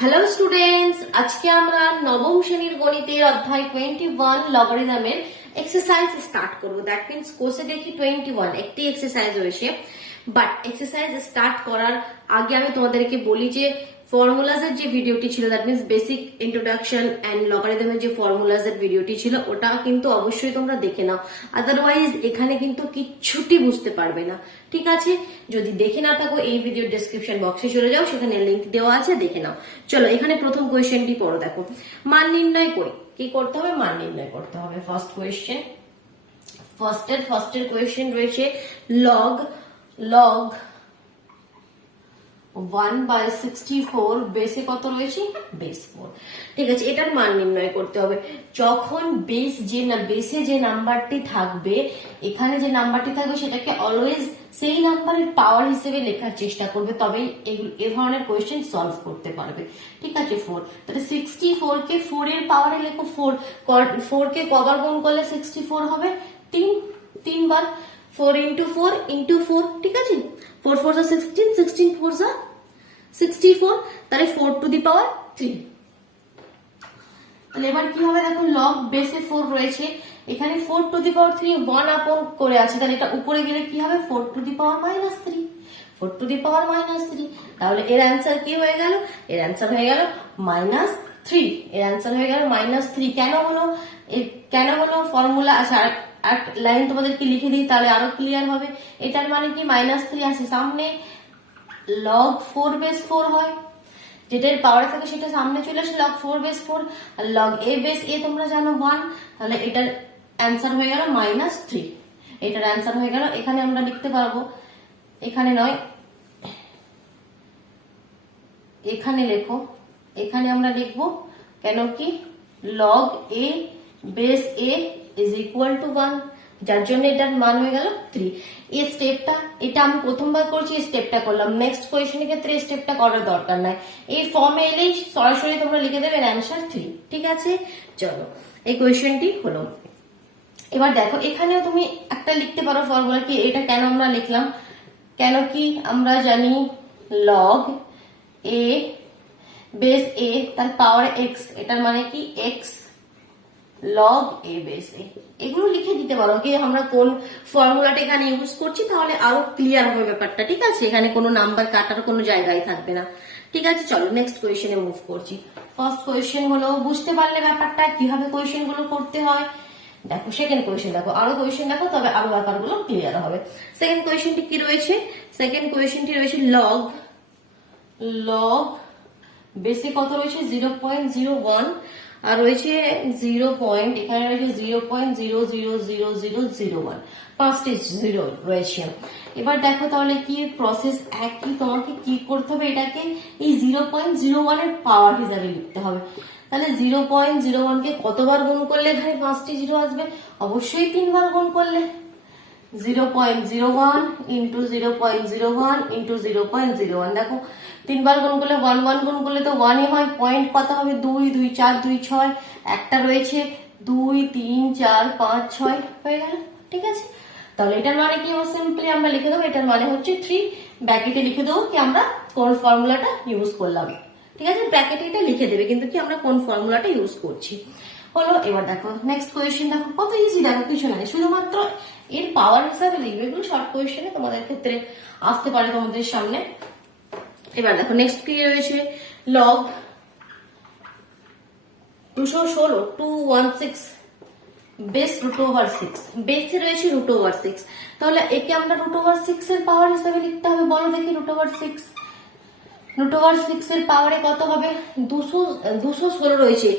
Hello students, আজকে আমরা নবম শ্রেণীর গণিতের অধ্যায় 21 লগারিদমের এক্সারসাইজ স্টার্ট করব। দ্যাট মিন্স কোর্সে দেখি 21 একটি এক্সারসাইজ রয়েছে, বাট এক্সারসাইজ স্টার্ট করার আগে আমি তোমাদেরকে বলি যে ফর্মুলাস এর যে ভিডিওটি ছিল, that means basic introduction and লগারিদমের যে ফর্মুলাস এর ভিডিওটি ছিল ওটা কিন্তু অবশ্যই তোমরা দেখে নাও, আদারওয়াইজ এখানে কিন্তু কিচ্ছুটি বুঝতে পারবে না। ঠিক আছে, যদি দেখে না থাকো এই ভিডিওর ডেসক্রিপশন বক্সে চলে যাও, সেখানে লিংক দেওয়া আছে, দেখে নাও। চলো এখানে প্রথম কোয়েশ্চেনটি পড়ো। দেখো, মান নির্ণয় করি, কি করতে হবে? মান নির্ণয় করতে হবে। ফার্স্ট কোয়েশ্চেন, ফার্স্টের কোয়েশ্চেন রয়েছে লগ 1/64 বেসে কত রয়েছে? বেস 4। ঠিক আছে, এটার মান নির্ণয় করতে হবে। যখন বেসে যে নাম্বারটি থাকবে, এখানে যে নাম্বারটি থাকবে সেটাকে অলওয়েজ সেই নাম্বারের পাওয়ার হিসেবে লেখার চেষ্টা করবে, তবেই এ ধরনের কোয়েশ্চেন সলভ করতে পারবে। ঠিক আছে, 4, তাহলে 64 কে 4 এর পাওয়ারে লেখো 4 কে কবার গুণ করলে 64 হবে? 3 বার। 4 into 4 into 4। ঠিক আছে, 4 4 16, 16 4 64, তাহলে 4 to the power 3। তাহলে এবার কি হবে? দেখো, লগ বেসে 4 রয়েছে, এখানে 4 to the power 3 1 আপন করে আছে, তাহলে এটা উপরে গেলে কি হবে? 4 to the power -3, 4 to the power -3। তাহলে এর অ্যান্সার কি হয়ে গেল? এর অ্যান্সার হয়ে গেল -3। এর অ্যান্সার হয়ে গেল -3। কেন হলো ফর্মুলা? আচ্ছা, এক লাইন তোমাদেরকে লিখে দিই, তাহলে আরো ক্লিয়ার হবে। এটার মানে কি? -3 আসে সামনে, log 4 বেস 4 হয়, যেটার পাওয়ারে থাকে সেটা সামনে চলে আসে, log 4 বেস 4। আর log a বেস a তোমরা জানো 1, তাহলে এটার অ্যান্সার হয়ে গেল -3। এটার অ্যান্সার হয়ে গেল, এখানে আমরা লিখতে পারবো, এখানে নয়, এখানে লেখো, এখানে আমরা লিখবো, কেন কি log a base a is equal to 1, যার জন্য এটার মান হয়ে গেল 3। এই স্টেপটা, এটা আমি প্রথমবার করছি, এই স্টেপটা করলাম। নেক্সট কোয়েশ্চেনের ক্ষেত্রে এই স্টেপটা করার দরকার নাই, এই ফর্মে এলেই সরাসরি তোমরা লিখে দেবে অ্যান্সার 3। ঠিক আছে, চলো এই কোয়েশ্চেনটি হলো। এবার দেখো, এখানেও তুমি একটা লিখতে পারো ফর্মুলা, কি এটা কেন আমরা লিখলাম? কেন কি আমরা জানি log a বেস a তার পাওয়ার x, এটার মানে কি x log a base a। এগুলো লিখে দিতে পারো কি আমরা কোন ফর্মুলাটা এখানে ইউজ করছি, তাহলে আরো ক্লিয়ার হবে ব্যাপারটা। ঠিক আছে, এখানে কোনো নাম্বার কাটার কোনো জায়গায় থাকবে না। ঠিক আছে, চলো নেক্সট কোয়েশ্চেনে মুভ করছি। ফার্স্ট কোয়েশ্চেন হলো, বুঝতে পারলে ব্যাপারটা কিভাবে কোয়েশ্চেন গুলো করতে হয়। দেখো সেকেন্ড কোয়েশ্চেন, দেখো আরো কোয়েশ্চেন দেখো, তবে আরো ব্যাপারগুলো ক্লিয়ার হবে। সেকেন্ড কোয়েশ্চেনটি কি রয়েছে? সেকেন্ড কোয়েশ্চেনটি রয়েছে লগ বেসে কত রয়েছে? 0.01, আর রয়েছে 0 পয়েন্ট, এখানে রয়েছে 0.000001, 5টি জিরো রয়েছে। এবার দেখো তাহলে কি প্রসেস একই, তোমাকে কি করতে হবে? এটাকে এই 0.01 এর পাওয়ার হিসাবে লিখতে হবে। তাহলে 0.01 কে কতবার গুণ করলে এখানে 5টি জিরো আসবে? অবশ্যই 3 বার গুণ করলে। 0.01 into 0.01 into 0.01, দেখো 3 বার গুণ করলে 1 1 গুণ করলে তো 1ই হয়। পয়েন্ট কত হবে? 2 2 4 2 6, একটা রয়েছে 2 3 4 5 6 হয়ে গেল। ঠিক আছে, তাহলে এটার মানে কি? সিম্পলি আমরা লিখে দেবো, এটার মানে হচ্ছে 3। ব্র্যাকেটে লিখে দেবো কি আমরা কোন ফর্মুলাটা ইউজ করলাম। ঠিক আছে, ব্র্যাকেটে এটা লিখে দেবে কিন্তু কি আমরা কোন ফর্মুলাটা ইউজ করছি হলো। এবার দেখো নেক্সট কোয়েশ্চেন, দেখো কত ইজি, দেখো কিছু না, শুধুমাত্র এর পাওয়ার হিসাবে লিখবে। এগুলো শর্ট কোয়েশ্চেনে তোমাদের ক্ষেত্রে আসতে পারে তোমাদের সামনে। এবার দেখো নেক্সট কি রয়েছে? লগ 216 বেস √6, বেসে রয়েছে √6, তাহলে একে আমরা √6 এর পাওয়ার হিসাবে লিখতে হবে। বলো দেখি, √6 এর পাওয়ারে কত হবে? 216 রয়েছে,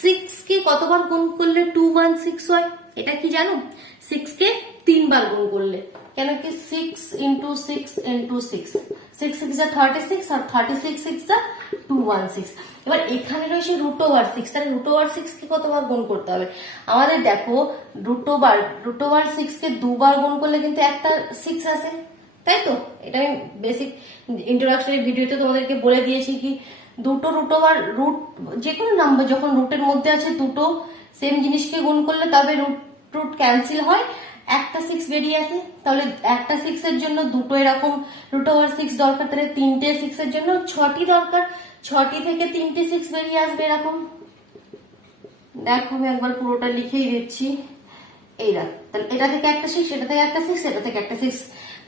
6 কে কতবার গুণ করলে 216 হয়? এটা কি জানো? 6 কে 3 বার গুণ করলে, কেন কি 6 into 6 into 6, 6 6 36, আর 36 6 216। এবার এখানে রয়েছে √6, তাহলে √6 কে কতবার গুণ করতে হবে আমাদের? দেখো, √6 কে 2 বার গুণ করলে কিন্তু একটা 6 আসে, তাই তো? এটা আমি বেসিক ইন্ট্রোডাকশনের ভিডিওতে তোমাদেরকে বলে দিয়েছি কি দুটো রুট, যে কোনো নাম্বার যখন রুটের মধ্যে আছে দুটো সেম জিনিসকে গুণ করলে তবে রুট ক্যান্সেল হয়, একটা 6 বেরিয়ে আসে। তাহলে একটা 6 এর জন্য দুটো এরকম √6 দরকার, তাহলে 3টে 6 এর জন্য 6টি দরকার। 6টি থেকে 3টে 6 বেরিয়ে আসবে এরকম। দেখো আমি একবার পুরোটা লিখেই দিচ্ছি। এই দেখ, তাহলে এটা থেকে একটা 6, এটা থেকে একটা 6, এটা থেকে একটা 6,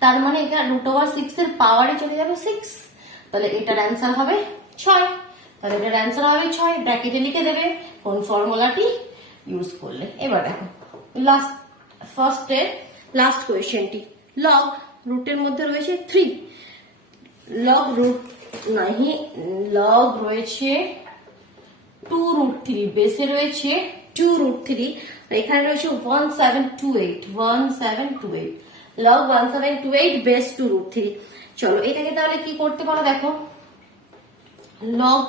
তার মানে এটা √6 এর পাওয়ারে চলে যাবে 6। তাহলে এটার অ্যান্সার হবে 6। তাহলে এটার অ্যান্সার হবে 6, ব্র্যাকেটে লিখে দেবে কোন ফর্মুলাটি ইউজ করলে। এবার দেখো লাস্ট ফার্স্টের লাস্ট কোয়েশ্চেনটি, লগ রুটের মধ্যে রয়েছে 3, লগ রুট নাহি, লগ রয়েছে 2√3, বেসে রয়েছে 2√3, এখানে রয়েছে 1728, লগ 1728 বেস 2√3। চলো এটাকে তাহলে কি করতে পারো, দেখো লগ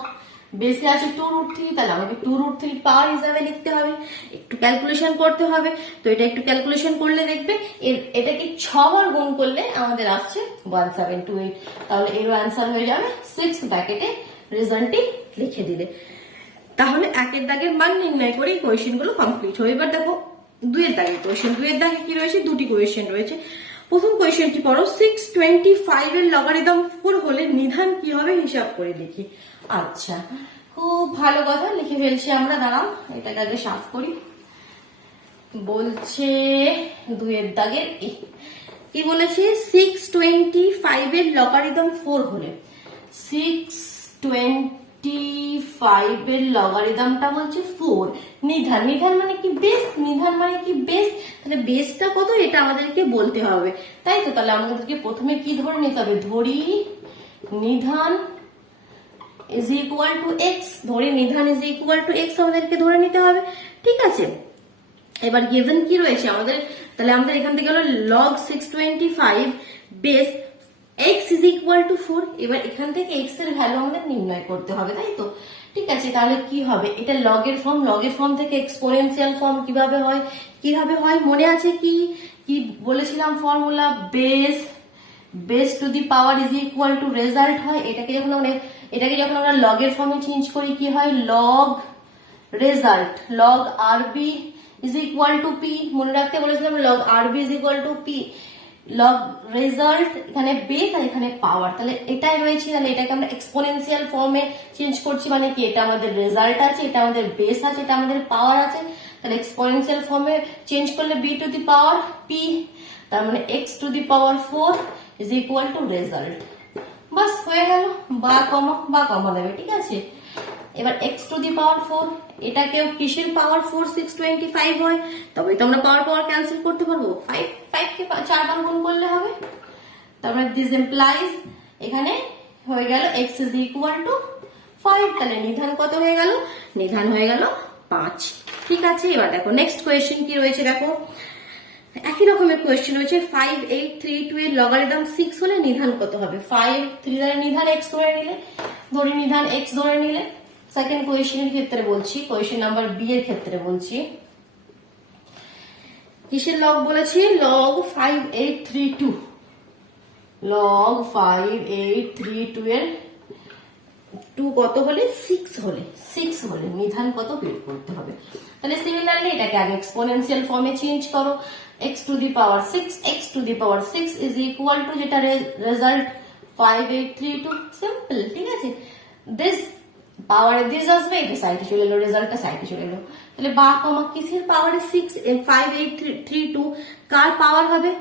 বেসে আছে 2√3, তাহলে আমাকে 2√3 পাওয়ার হিসাবে লিখতে হবে, একটু ক্যালকুলেশন করতে হবে। তো এটা একটু ক্যালকুলেশন করলে দেখবে এটাকে 6 বার গুণ করলে আমাদের আসছে 1728, তাহলে এর অ্যান্সার হয়ে যাবে 6, ব্র্যাকেটে রেজাল্টটি লিখে দিলে। তাহলে একের দাগের মান নির্ণয় করে কোয়েশ্চেন গুলো কমপ্লিট হবে। এবার দেখো 2 এর দাগের কোয়েশ্চেন। 2 এর দাগে কি রয়েছে, দুটি কোয়েশ্চেন রয়েছে। প্রথম কোয়েশ্চেনটি পড়ো, 625 এর লগারিদম 4 হলে নিধান কি হবে হিসাব করে লিখি। আচ্ছা, খুব ভালো কথা, লিখে ফেলছি আমরা, দাঁড়াও এটাকে আগে সাফ করি। বলছে 2 এর দাগের কি বলেছে, 625 এর লগারিদম 4 হলে, 625 এর লগারিদমটা বলছে 4, নিধান, নিধান মানে কি বেস, নিধান মানে কি বেস, তাহলে বেসটা কত এটা আমাদেরকে বলতে হবে, তাই তো। তাহলে আমাদেরকে প্রথমে কি ধরে নিতে হবে, ধরি নিধান ইজ ইকুয়াল টু এক্স, ধরি নিধান ইজ ইকুয়াল টু এক্স আমাদেরকে ধরে নিতে হবে, ঠিক আছে। এবার গিভেন কি রয়েছে আমাদের, তাহলে আমাদের এখান থেকে হলো log 625 base x is equal two 4। এবার এখান থেকে x এর ভ্যালু আমাদের নির্ণয় করতে হবে, তাই তো, ঠিক আছে। তাহলে কি হবে, এটা লগের ফর্ম, লগের ফর্ম থেকে এক্সপোনেনশিয়াল ফর্ম কিভাবে হয়, কিভাবে হয় মনে আছে কি কি বলেছিলাম formula, base two the power is equal to result হয়। এটাকে যখন আমরা লগের ফর্মে চেঞ্জ করি কি হয়, লগ রেজাল্ট, লগ আরবি ইজ ইকুয়াল টু পি, মনে রাখতে বলেছিলাম লগ আরবি is equal two P, log result এখানে বেস আর এখানে পাওয়ার, তাহলে এটাই রয়েছে। তাহলে এটাকে আমরা এক্সপোনেনশিয়াল ফর্মে চেঞ্জ করছি, মানে কি এটা আমাদের রেজাল্ট আছে, এটা আমাদের বেস আছে, এটা আমাদের পাওয়ার আছে, তাহলে এক্সপোনেনশিয়াল ফর্মে চেঞ্জ করলে B to the power P, তার মানে X to the power 4 is equal to result. বাস হয়ে গেল, বা কমা দেবে, ঠিক আছে। এবার এক্স টু দি পাওয়ার 4, এটাকেও কিসের পাওয়ার 4, 625 হয়, তবেই তো আমরা পাওয়ার ক্যান্সেল করতে পারবো, 5 কে 4 বার গুণ করলে হবে। তারপরে দিস ইমপ্লাইজ এখানে হয়ে গেল x ইজ ইকুয়াল টু 5, তাহলে নিধান কত হয়ে গেল, নিধান হয়ে গেল 5, ঠিক আছে। এবার দেখো নেক্সট কোয়েশ্চেন কি রয়েছে, দেখো একই রকমের কোয়েশ্চেন রয়েছে, 5832 এর লগারিদম 6 হলে নিধান কত হবে। 53 দ্বারা নিধান x ধরে নিলে, ধরে নিধান x ধরে নিলে। সেকেন্ড কোয়েশ্চেনের ক্ষেত্রে বলছি, কোয়েশ্চেন নাম্বার বি এর ক্ষেত্রে বলছি, কিসের লগ বলেছি, লগ 5832, লগ 5832 এর 2 কত হলে, 6 হলে নিধান কত বের করতে হবে। তাহলে সিমিলারলি এটাকে আগে এক্সপোনেনশিয়াল ফর্মে চেঞ্জ করো, x two the power 6, x two the power 6 is equal two যেটা রেজাল্ট 5832, সিম্পল, ঠিক আছে। দিস পাওয়ারে দিস আসবে, এটা সাইডে চলে এলো, রেজাল্টটা সাইডে চলে এলো। তাহলে বা কমা কিসের পাওয়ারে 5832 কার পাওয়ার হবে,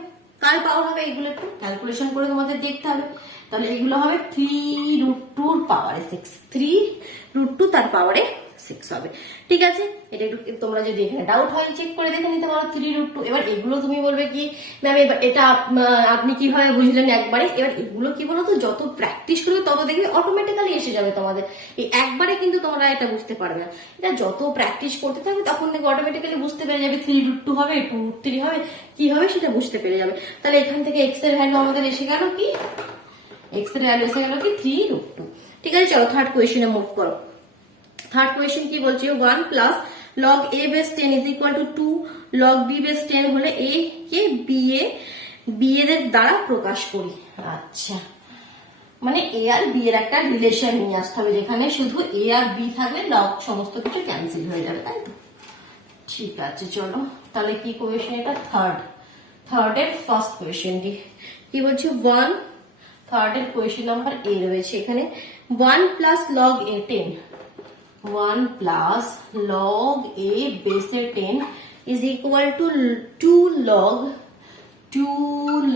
এগুলো একটু ক্যালকুলেশন করে তোমাদের দেখতে হবে। তাহলে এগুলো হবে 3√2 পাওয়ারে 6, 3√2 তার পাওয়ারে 6 হবে, ঠিক আছে। এটা একটু তোমরা যদি এখানে ডাউট হয় চেক করে দেখে নিতে পারো 3√2। এবার এগুলো তুমি বলবে কি ম্যাম এবার এটা আপনি কিভাবে বুঝলেন একবারে, এবার এগুলো কি বলতো যত প্র্যাকটিস করবে তত দেখবে অটোমেটিক্যালি এসে যাবে তোমাদের, এই একবারে কিন্তু তোমরা এটা বুঝতে পারবে না, এটা যত প্র্যাকটিস করতে থাকবে তখন দেখবে অটোমেটিক্যালি বুঝতে পেরে যাবে 3√2 হবে, 2√3 হবে, কি হবে সেটা বুঝতে পেরে যাবে। তাহলে এখান থেকে এক্স এর ভ্যালু আমাদের এসে গেল কি, এক্স এর ভ্যালু এসে গেল কি 3√2, ঠিক আছে। চলো থার্ড কোয়েশ্চেনে মুভ করো। থার্ড কোয়েশ্চেন কি বলছে, 1 plus log a base 10 is equal two 2 log b base 10 হলে a কে b এর দ্বারা প্রকাশ করি। আচ্ছা, মানে a আর b এর একটা রিলেশন নিয়ে আসতে হবে, যেখানে শুধু a আর b থাকলে লগ সমস্ত কিছু ক্যান্সেল হয়ে যাবে, তাই তো, ঠিক আছে। চলো তাহলে কি কোয়েশ্চেন, এটা থার্ড এর ফার্স্ট কোয়েশ্চেনটি কি বলছে, 1 থার্ড এর কোয়েশ্চেন নাম্বার এ রয়েছে এখানে, 1 plus log a 10, 1 plus log a base 10 is equal to 2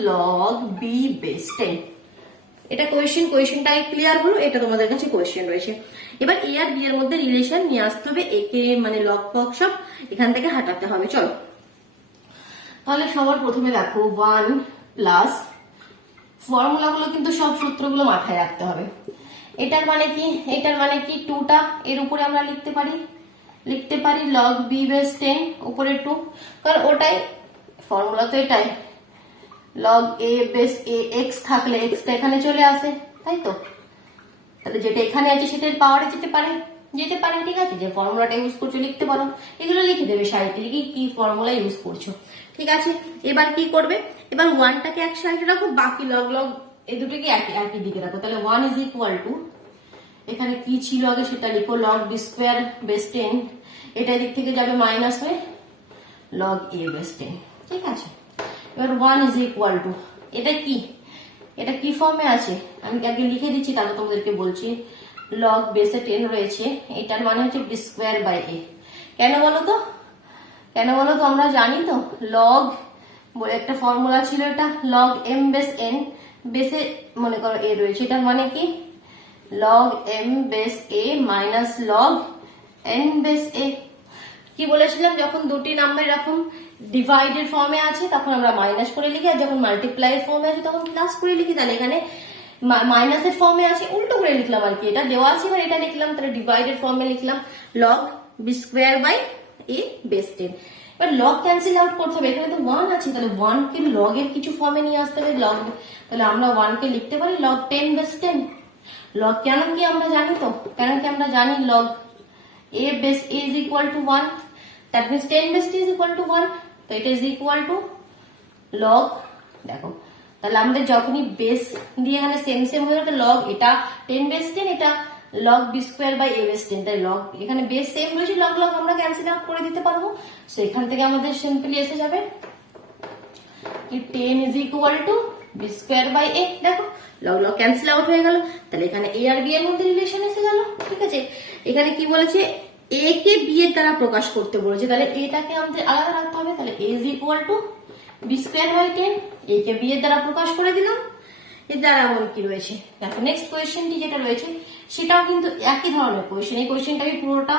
log b base 10. এটা কোয়েশ্চেনটা ক্লিয়ার হলো, এটা তোমাদের কাছে কোয়েশ্চেন রয়েছে। এবার এ আর বি এর মধ্যে রিলেশন নিয়ে আসতে হবে, একে মানে লগ ফগ সব এখান থেকে হাঁটাতে হবে। চলো তাহলে সবার প্রথমে দেখো 1 প্লাস, ফর্মুলাগুলো কিন্তু সব সূত্রগুলো মাথায় রাখতে হবে। এটার মানে কি 2টা এর উপরে আমরা লিখতে পারি log b বেস 10 উপরে 2, কারণ ওটাই ফর্মুলা, তো এটাই log a base a x থাকলে x টা এখানে চলে আসে, তাই তো? তাহলে যেটা এখানে আছে সেটার পাওয়ারে যেতে পারে, ঠিক আছে? যে ফর্মুলাটা ইউজ করছো লিখতে পারো, এগুলো লিখে দেবে সাইডে, লিখে কি ফর্মুলা ইউজ করছো, ঠিক আছে? এবার কি করবে, এবার 1টাকে এক সাইডে রাখো, বাকি লগ এই দুটোকে একই দিকে রাখো। তাহলে 1 ইজ ইকুয়াল টু, এখানে কি ছিল আগে সেটা লিখো, log b স্কোয়ার বেস 10, এটা দিক থেকে যাবে মাইনাস হয়ে log a বেস 10, ঠিক আছে? এবার 1 ইজ ইকুয়াল টু, এটা কি ফর্মে আছে আমি আগে লিখে দিচ্ছি, তারপর তোমাদেরকে বলছি। log বেসে 10 রয়েছে, এটার মানে হচ্ছে b স্কোয়ার বাই a। কেন বলো তো আমরা জানি তো log বলে একটা ফর্মুলা ছিল, এটা log m বেস n, বেসে মনে করো a রয়েছে, এটার মানে কি log m base a minus log n base a। কি বলেছিলাম, যখন দুটি নাম্বার এরকম ডিভাইডেড ফর্মে আছে তখন আমরা মাইনাস করে লিখি, আর যখন মাল্টিপ্লাই ফর্মে আছে তখন প্লাস করে লিখি। তাহলে এখানে মাইনাসের ফর্মে আছে, উল্টো করে লিখলাম আর কি, এটা দেওয়া আছে এবার এটা লিখলাম, তাহলে ডিভাইডেড ফর্মে লিখলাম log b square by a base 10। এবার লগ ক্যান্সেল আউট করতে হবে, এখানে তো 1 আছে, তাহলে 1 কে লগ এর কিছু ফর্মে নিয়ে আসতে হবে লগ, তাহলে আমরা 1 কে লিখতে পারি log 10 বেস 10। লগ কেন কি আমরা জানি log a base a is equal to 1, that means 10 base 10 is equal to 1, তো এটা is equal to log, দেখো তাহলে আমাদের যখনই বেস দিয়ে এখানে সেম হয়ে গেল, log এটা 10 বেস 10, এটা log b square by a base 10, তাই log এখানে বেস সেম রয়েছে, log আমরা ক্যান্সেল আউট করে দিতে পারবো। সো এখান থেকে আমাদের সিম্পলি এসে যাবে কি 10 is equal to b square by a, দেখো log ক্যান্সেল আউট হয়ে গেল, তাহলে এখানে a আর b এর মধ্যে রিলেশন এসে গেল, ঠিক আছে? এখানে কি বলেছে, a কে b এর দ্বারা প্রকাশ করতে বলেছে, তাহলে এটাকে আমাদের আলাদা রাখতে হবে, তাহলে a is equal to b square by 10, a কে b এর দ্বারা প্রকাশ করে দিলাম। এর দ্বারা এমন কি রয়েছে, দেখো নেক্সট কোয়েশ্চেনটি যেটা রয়েছে সেটাও কিন্তু একই ধরনের কোয়েশ্চেন। এই কোয়েশ্চেনটা আমি পুরোটা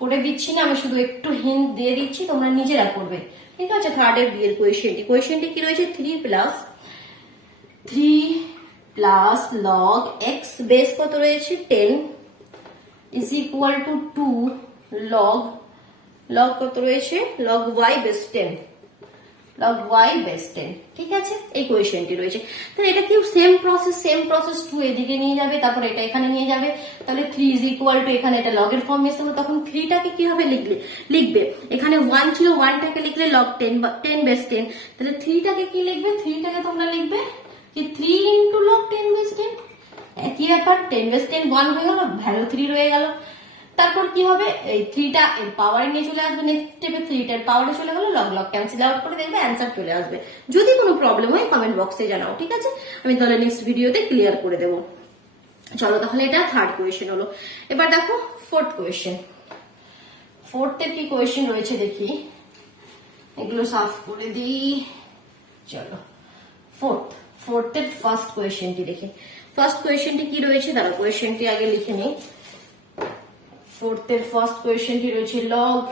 করে দিচ্ছি না, আমি শুধু একটু হিন্ট দিয়ে দিচ্ছি, তোমরা নিজেরা করবে, ঠিক আছে? থার্ডের বি এর কোয়েশ্চেনটি কি রয়েছে, 3 প্লাস log x বেস কত রয়েছে 10 is equal to 2 log কত রয়েছে log y বেস 10, ঠিক আছে? এই কোয়েশ্চেনটি রয়েছে, তাহলে এটা কি সেম প্রসেস 2 এদিকে নিয়ে যাবে, তারপর এটা এখানে নিয়ে যাবে, তাহলে 3 is equal to, এখানে এটা log এর ফর্মে এসে তখন 3টাকে কিভাবে লিখবে, এখানে 1 ছিল, 1টাকে লিখলে log 10 বেস 10, তাহলে 3টাকে কি লিখবে, 3টাকে তোমরা লিখবে কি 3 into log 10 বেস 10, একই ব্যাপার, 10 বেস 10 1 হয়ে গেল, ভ্যালু 3 রয়ে গেল, তারপর কি হবে, এই 3টা এর পাওয়ারে নিয়ে চলে আসবে, নেক্সট স্টেপে 3টার পাওয়ারে চলে গেল, লগ ক্যান্সেল আউট করে দেখবে অ্যান্সার চলে আসবে। যদি কোনো প্রবলেম হয় কমেন্ট বক্সে জানাও, ঠিক আছে? আমি তাহলে নেক্সট ভিডিওতে ক্লিয়ার করে দেবো। চলো তাহলে এটা থার্ড কোয়েশ্চেন হলো। এবার দেখো ফোর্থ কোয়েশ্চেন, ফোর্থের কি কোয়েশ্চেন রয়েছে দেখি, এগুলো সাফ করে দিই। চলো ফোর্থের ফার্স্ট কোয়েশ্চেনটি দেখি, ফার্স্ট কোয়েশ্চেনটি কি রয়েছে, দাঁড়া কোয়েশ্চেনটি আগে লিখে নিই। ফোর্থের ফার্স্ট কোয়েশ্চেনটি রয়েছে log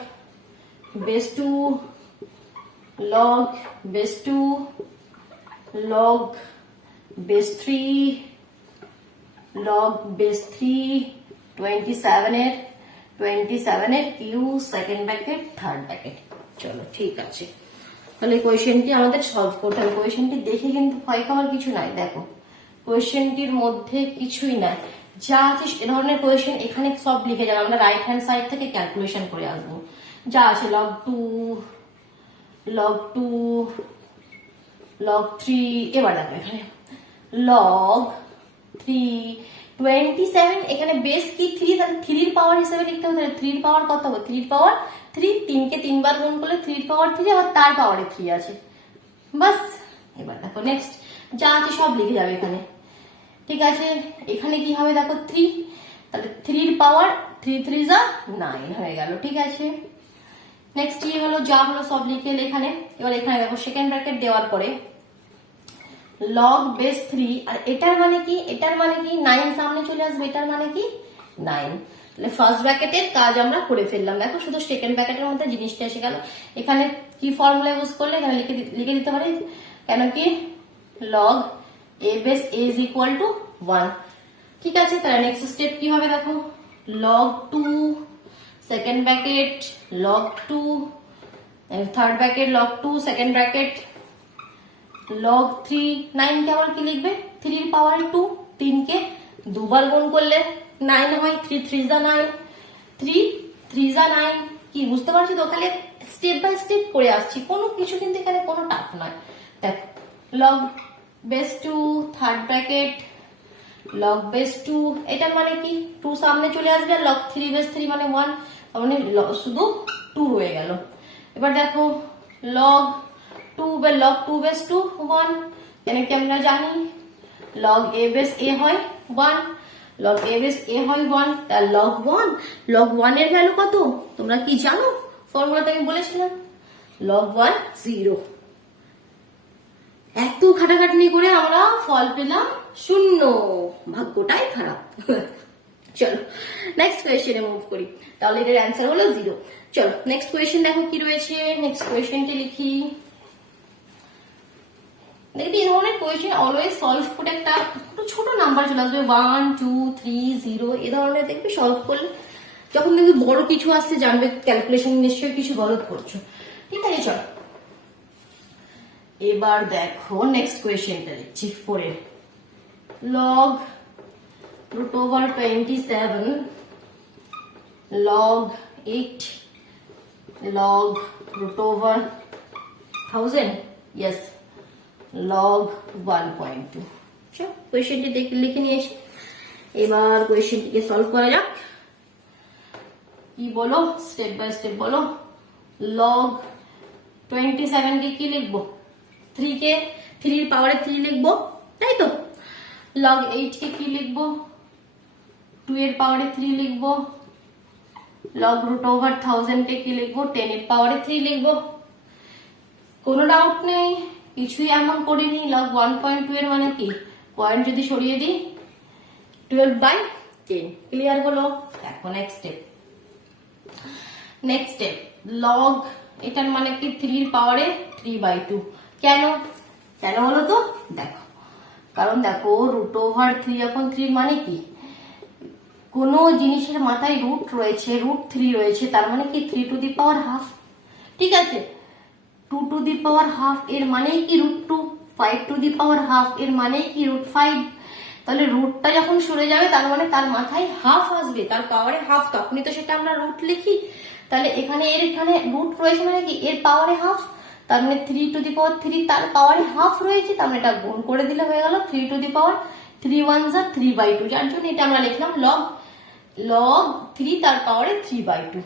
base 2 log base 2 log base 3 log base 3 27 এর কিউ সেকেন্ড ব্র্যাকেট থার্ড ব্র্যাকেট। চলো ঠিক আছে, তাহলে কোয়েশ্চেনটি আমাদের সলভ করতে হবে। কোয়েশ্চেনটি দেখে কিন্তু ভয় খাওয়ার কিছু নাই, দেখো কোয়েশ্চেনটির মধ্যে কিছুই নাই, যা আছে এ ধরনের কোয়েশ্চেন এখানে সব লিখে যাবে, আমরা রাইট হ্যান্ড সাইড থেকে ক্যালকুলেশন করে আসবো। যা আছে log 2 log 3, এবার দেখো এখানে log 3 27, এখানে বেস কি 3, তাহলে 3 পাওয়ার হিসেবে লিখতে হবে, তাহলে 3 পাওয়ার কত হবে, 3 পাওয়ার 3, 3 কে 3 বার গুণ করলে 3 পাওয়ার 3, আবার তার পাওয়ারে 3 আছে, বাস। এবার দেখো নেক্সট যা আছে সব লিখে যাবে এখানে, ঠিক আছে, এখানে কি হবে দেখো 3, তাহলে 3 পাওয়ার 3 3 যা 9 হয়ে গেল। ঠিক আছে, নেক্সট কি হলো, যা হলো সব লিখে এখানে। এবার এখানে দেখো সেকেন্ড ব্র্যাকেট দেওয়ার পরে লগ বেস 3, আর এটার মানে কি, এটার মানে কি 9 সামনে চলে আসবে, এটার মানে কি 9। তাহলে ফার্স্ট ব্র্যাকেটের কাজ আমরা করে ফেললাম। দেখো শুধু সেকেন্ড ব্র্যাকেটের মধ্যে জিনিসটা এসে গেল। এখানে কি ফর্মুলা ইউজ করলে এখানে লিখে দিতে পারি, কেন কি log A base A is equal two 1। ঠিক আছে, তাহলে নেক্সট স্টেপ কি হবে দেখো, log 2 second bracket log 2, third bracket log 2 second bracket log 3, 9 কে আবার কি লিখবে 3 এর পাওয়ার 2, 3 কে দুবার গুণ করলে 9 হয়, 3 3 যা 9, 3 3 যা 9। কি বুঝতে পারছি তো, তাহলে স্টেপ বাই স্টেপ করে আসছি, কোনো কিছু কিন্তু এখানে কোনো টাফ নয়। দেখো log base 2 third bracket log base 2, এটার মানে কি 2 সামনে চলে আসবে, আর log 3 বেস 3 মানে 1, তার মানে শুধু 2 রয়ে গেল। এবার দেখো log 2 বেস 2 1, কেন কি আমরা জানি log a বেস a হয় 1, log a বেস a হয় 1, তার log 1 এর ভ্যালু কত তোমরা কি জানো, ফর্মুলাটা আমি বলেছিলাম log 1 0। এত খাটাখাটনি করে আমরা ফল পেলাম 0, ভাগ্যটাই খারাপ। চলো নেক্সট কোয়েশ্চেনে মুভ করি, তাহলে এর অ্যান্সার হলো 0। চলো নেক্সট কোয়েশ্চেন দেখো কি রয়েছে, নেক্সট কোয়েশ্চেনটি লিখি। দেখবি এই ধরনের কোয়েশ্চেন অলওয়েজ সলভ করে একটা ছোট নাম্বার চলে আসবে 1 2 3 0, এই ধরনের দেখবি সলভ করলে যখন দেখবি বড় কিছু আসছে জানবে ক্যালকুলেশন নিশ্চয়ই কিছু গলত করছো। ঠিক আছে, চলো এবার দেখো নেক্সট কোয়েশ্চেনটা লিখছি 4 এর log √27 log 8 log √1000, yes log 1.2। চলো কোয়েশ্চেনটি লিখে নিয়ে এসে এবার কোয়েশ্চেনটিকে সলভ করা যাক। কি বলো, স্টেপ বাই স্টেপ বলো। log 27 কে কি লিখবো, 3 কে 3 এর পাওয়ারে 3 লিখবো, তাই তো। log 8 কে কি লিখবো, 2 এর পাওয়ারে 3 লিখবো। log √1000 কে কি লিখবো, 10 এর পাওয়ারে 3 লিখবো। কোনো ডাউট নেই, কিছুই এমন করিনি। log 1.2 এর মানে কি, পয়েন্ট যদি সরিয়ে দিই 12/10, ক্লিয়ার হলো। এখন নেক্সট স্টেপ log, এটার মানে কি 3 এর পাওয়ারে 3/2। কেন হলো তো, দেখো কারণ দেখো √3 এখন 3 মানে কি, কোন জিনিসের মাথায় রুট রয়েছে, √3 রয়েছে, তার মানে কি 3 টু দি পাওয়ার হাফ। ঠিক আছে, 2 টু দি পাওয়ার হাফ এর মানে কি √2, 5 টু দি পাওয়ার হাফ এর মানে কি √5। তাহলে রুটটা যখন সরে যাবে তার মানে তার মাথায় হাফ আসবে, তার পাওয়ারে হাফ, তখনই তো সেটা আমরা রুট লিখি। তাহলে এখানে রুট রয়েছে মানে কি এর পাওয়ারে হাফ, তার মানে 3 টু দি পাওয়ার 3 তার পাওয়ারে হাফ রয়েছে, তার মানে এটা গুণ করে দিলে হয়ে গেল 3 টু দি পাওয়ার 3 1 যা 3/2, যার জন্য এটা আমরা লিখলাম log 3 তার পাওয়ারে 3/2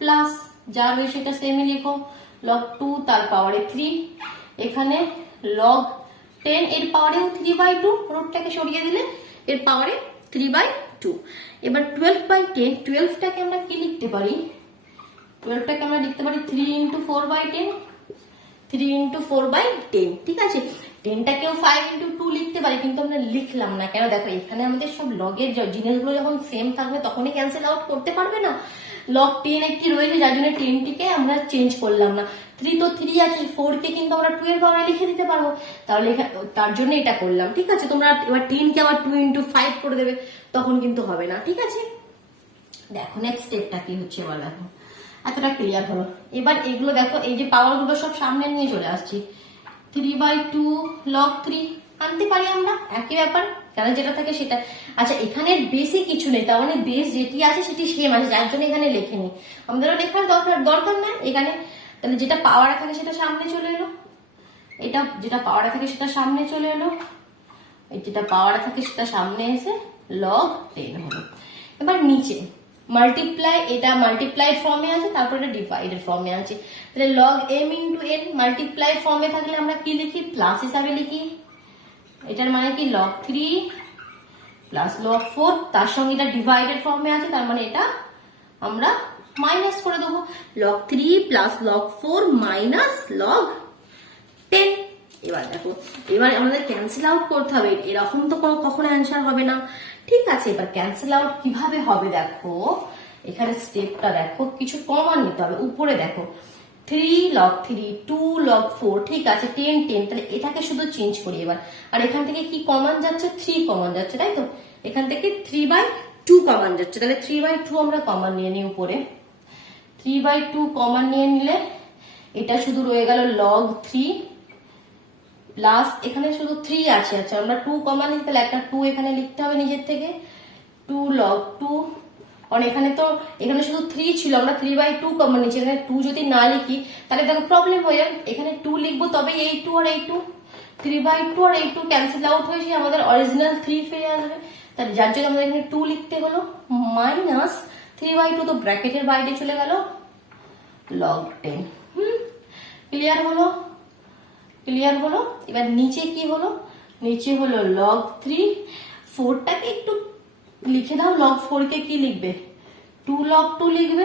প্লাস যা রয়েছে এটা সেমই লিখো log 2 তার পাওয়ারে 3, এখানে log 10 এর পাওয়ারেও 3/2, রুটটাকে সরিয়ে দিলে এর পাওয়ারে 3/2। এবার 12/10, 12টাকে আমরা কি লিখতে পারি, 12টাকে আমরা লিখতে পারি 3 × 4/10, 3 × 4/10। ঠিক আছে, 10টাকেও 5 × 2 লিখতে পারি, কিন্তু আমরা লিখলাম না কেন, দেখো এখানে আমাদের সব লগের জিনিসগুলো যখন সেম থাকবে তখনই ক্যান্সেল আউট করতে পারবে না। log 10 একটি রয়েছে যার জন্য 10টিকে আমরা চেঞ্জ করলাম না, 3 তো 3 আছে, 4 কে কিন্তু আমরা 2 এর পাওয়ারে লিখে দিতে পারবো, তাহলে তার জন্য এটা করলাম। ঠিক আছে, তোমরা এবার 10 কে আবার 2 × 5 করে দেবে, তখন কিন্তু হবে না। ঠিক আছে, দেখো নেক্সট স্টেপটা কি হচ্ছে এবার দেখো, এতটা ক্লিয়ার হলো। এবার এগুলো দেখো, এই যে পাওয়ার গুলো সব সামনে নিয়ে চলে আসছি, 3/2 log 3 আনতে পারি আমরা, একই ব্যাপার, কেন যেটা থাকে সেটা। আচ্ছা এখানে বেশি কিছু নেই, তার মানে বেস যেটি আছে সেটি সেম আছে, যার জন্য এখানে লেখেনি, আমাদেরও লেখার দরকার নাই এখানে। তাহলে যেটা পাওয়ারে থাকে সেটা সামনে চলে এলো, এটা যেটা পাওয়ারে থাকে সেটা সামনে চলে এলো, যেটা পাওয়ারে থাকে সেটা সামনে এসে log 10 হলো। এবার নিচে মাল্টিপ্লাই, এটা মাল্টিপ্লাই ফর্মে আছে, তারপর এটা ডিভাইডেড ফর্মে আছে। তাহলে log m × n মাল্টিপ্লাই ফর্মে থাকলে আমরা কি লিখি, প্লাস হিসাবে লিখি, এটার মানে কি log 3 প্লাস log 4, তার সঙ্গে এটা ডিভাইডেড ফর্মে আছে, তার মানে এটা আমরা মাইনাস করে দেবো, log 3 plus log 4 minus log 10। এবার দেখো, এবার আমাদের ক্যান্সেল আউট করতে হবে, এরকম তো কখনো অ্যান্সার হবে না। ঠিক আছে, এবার ক্যান্সেল আউট কিভাবে হবে দেখো, এখানে স্টেপটা দেখো, কিছু কমন নিতে হবে। উপরে দেখো 3 log 3, 2 log 4, ঠিক আছে 10 10, তাহলে এটাকে শুধু চেঞ্জ করি এবার। আর এখান থেকে কি কমন যাচ্ছে, 3 কমন যাচ্ছে, তাই তো? এখান থেকে 3/2 কমন যাচ্ছে, তাহলে 3/2 আমরা কমন নিয়ে নিই উপরে। 3/2 কমন নিয়ে নিলে এটা শুধু রয়ে গেল log 3 প্লাস এখানে শুধু 3 আছে, আচ্ছা আমরা 2 কমন নিই, তাহলে একটা 2 এখানে লিখতে হবে নিজের থেকে, 2 log 2, কারণ এখানে শুধু 3 ছিল, আমরা 3/2 কমন নিচ্ছি, এখানে 2 যদি না লিখি তাহলে দেখো প্রবলেম হয়ে যাবে। এখানে 2 লিখবো, তবে এই 2 আর এই 2, 3/2 আর এই 2 ক্যান্সেল আউট হয়েছে, আমাদের অরিজিনাল 3 ফিরে আসবে। তাহলে যার জন্য আমাদের এখানে 2 লিখতে হলো, মাইনাস 3/2 তো ব্র্যাকেটের বাইরে চলে গেল, log 10। ক্লিয়ার হলো? ক্লিয়ার হলো? এবার নিচে কি হলো, নিচে হলো log 3, 4টাকে একটু লিখে দাও, log 4 কে কি লিখবে, 2 log 2 লিখবে।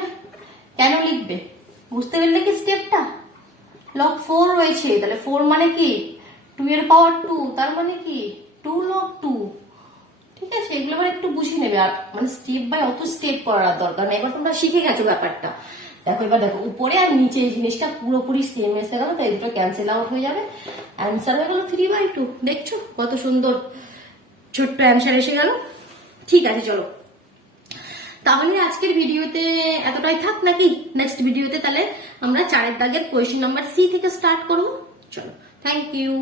কেন লিখবে বুঝতে পারলে কি স্টেপটা? log 4 রয়েছে, তাহলে 4 মানে কি 2 এর পাওয়ার 2, তার মানে কি 2 log 2। ঠিক আছে, এগুলো আবার একটু বুঝিয়ে নেবে, আর মানে স্টেপ বাই অত স্টেপ করার দরকার নেই, এবার তোমরা শিখে গেছো ব্যাপারটা। দেখো এবার দেখো উপরে আর নিচে এই জিনিসটা পুরোপুরি সেম এসে গেল, তাই দুটো ক্যান্সেল আউট হয়ে যাবে, অ্যান্সার হয়ে গেল 3/2। দেখছো কত সুন্দর ছোট্ট অ্যান্সার এসে গেল। ঠিক আছে, চলো তাহলে আজকের ভিডিওতে এতটাই থাক, নাকি নেক্সট ভিডিওতে তাহলে আমরা 4 দাগের কোয়েশ্চেন নাম্বার সি থেকে স্টার্ট করবো। চলো, থ্যাংক ইউ।